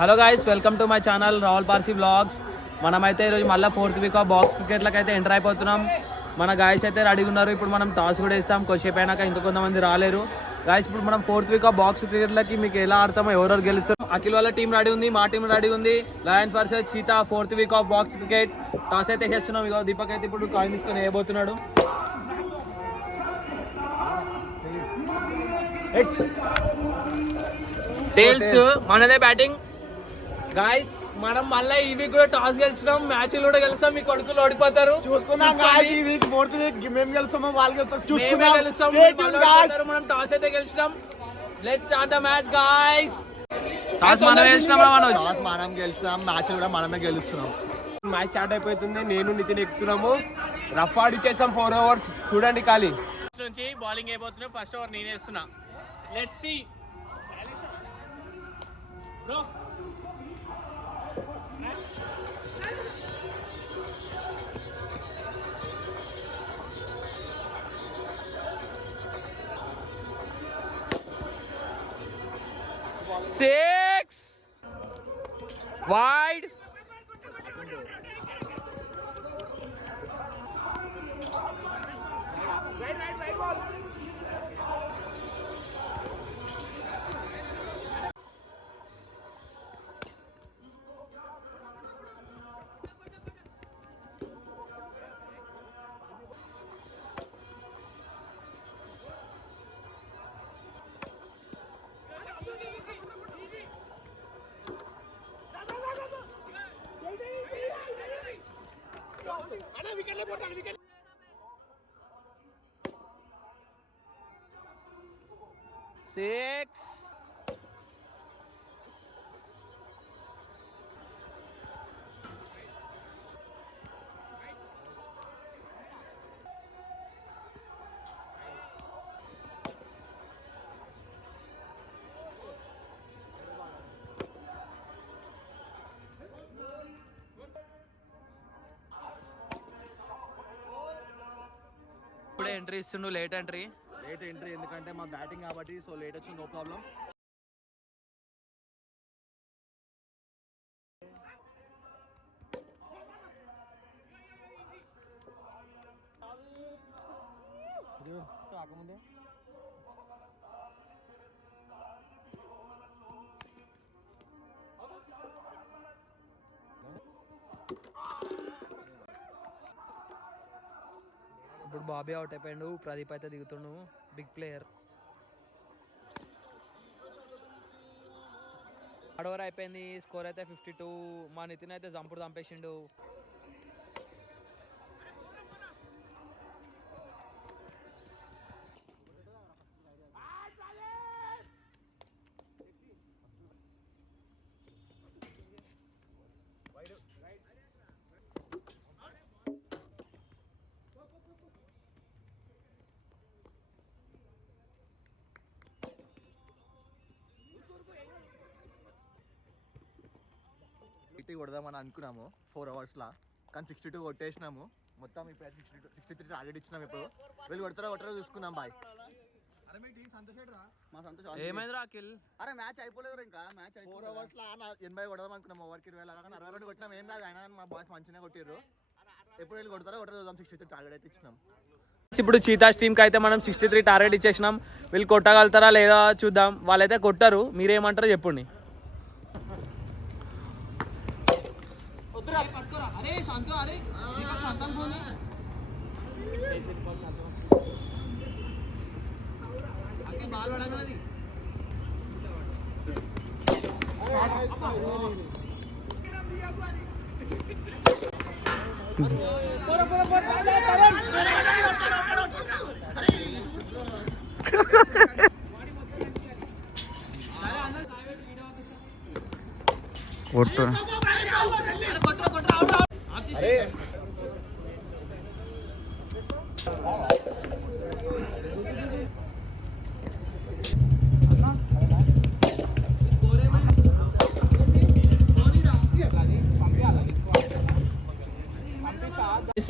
Hello guys, welcome to my channel Rahul Parsi vlogs. మనమైతే ఈరోజు మళ్ళీ 4th వీక్ ఆఫ్ బాక్స్ క్రికెట్లకు అయితే ఎంటర్ అయిపోతున్నాం. మన గాయస్ అయితే రెడీగా ఉన్నారు. ఇప్పుడు మనం టాస్ కూడా వేస్తాం. కొద్దిసేపు అయినాక ఇంకా కొంతమంది రాలేరు. గాయస్ ఇప్పుడు మనం 4th వీక్ ఆఫ్ బాక్స్ క్రికెట్లకి మీకు ఎలా ఆడతామో ఎవరెవరు గెలుస్తాం. అఖిల్ వాళ్ళ టీం రెడీ ఉంది, మా టీం రెడీ ఉంది. Lions versus cheetah 4th week off box cricket. Toss అయితే వేసేస్తున్నాం. ఇక దీపక్ అయితే ఇప్పుడు కాయిన్ తీసుకొని వేయబోతున్నాడు. టేల్స్ మనదే బ్యాటింగ్. గాయస్ మనం మళ్ళీ ఈ వీక్ కూడా టాస్ గెలిచినాం, మ్యాచ్లు కూడా గెలుస్తాం. మీ కొడుకులు ఓడిపోతారు. మనం టాస్ అయితే గెలిచినాం. Let's start the match guys. Toss మనం గెలిచినాం, మ్యాచ్ కూడా మనమే గెలుస్తున్నాం. మ్యాచ్ స్టార్ట్ అయిపోతుంది. నేను నితిన్ ఎక్కుతున్నాము. రఫ్ ఆడిచ్చేసాం 4 overs. చూడండి ఖాళీ నుంచి బౌలింగ్ అయిపోతున్నాం. ఫస్ట్ ఓవర్ నేను వేస్తున్నా. Let's see bro. Six wide. Six. ఇప్పుడే ఎంట్రీ ఇస్తుండు. లేట్ ఎంట్రీ ఎందుకంటే మా బ్యాటింగ్ కాబట్టి సో లేట్ వచ్చి నో ప్రాబ్లం. రాకముందే ఇప్పుడు బాబీ అవుట్ అయిపోయాడు. ప్రదీప్ అయితే దిగుతుండు, బిగ్ ప్లేయర్. ఓవర్ అయిపోయింది. స్కోర్ అయితే 52. మా నితిన్ అయితే జంపుడు చంపేసిండు. కొడదామని అనుకున్నాము 4 overs లా, కానీ 62 కొట్టేసినాము. మొత్తం ఇప్పుడు 63 టార్గెట్ ఇచ్చినాము. ఇప్పుడు వీళ్ళు కొడతారో చూసుకుందాం. బాయ్. అరే మ్యాచ్ అయిపోలేదు ఇంకా. మ్యాచ్ 4 overs లా 80 కొడదాం అనుకున్నాము. ఓవర్కి 20 కానీ 62 కొట్టినాం. ఏం కాదు, అయినా మా బాయ్స్ మంచిగా కొట్టిర్రు. ఎప్పుడు వీళ్ళు కొడతారో చూద్దాం. 63 టార్గెట్ అయితే ఇచ్చినాం. ఇప్పుడు చీతాస్ టీంకి అయితే మనం 63 టార్గెట్ ఇచ్చేసినాం. వీళ్ళు కొట్టగలుగుతారా లేదా చూద్దాం. వాళ్ళైతే కొట్టారు. మీరేమంటారో చెప్పండి.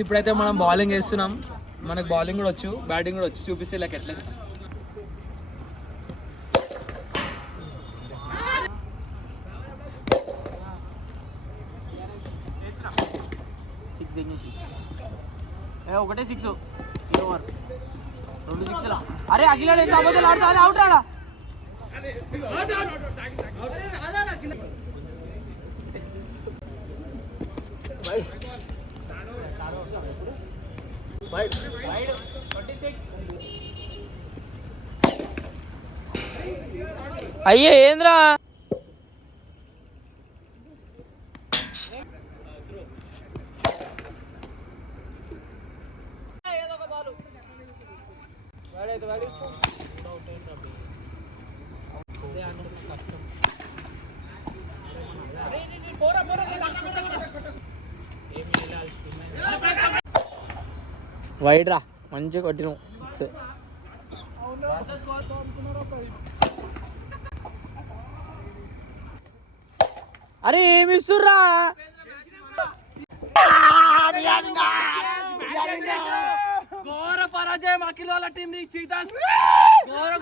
ఇప్పుడైతే మనం బౌలింగ్ వేస్తున్నాం. మనకు బౌలింగ్ కూడా వచ్చు, బ్యాటింగ్ కూడా వచ్చు. చూపిస్తే ఇలా ఎట్లా దించేసి ఒకటే 6 ఓవర్ 2 6 అరే అఖిలాడు ఎంత అబద్ధాలు ఆడుతా అవుట్ రాడా అయ్యే ఏంద్రా వైడ్ రా మంచిగా కొట్టిను అరే ఏమి ఇస్తుర్రా ఘోర పరాజయం అఖిల్ వాళ్ళ టీం చీతాస్ ఘోర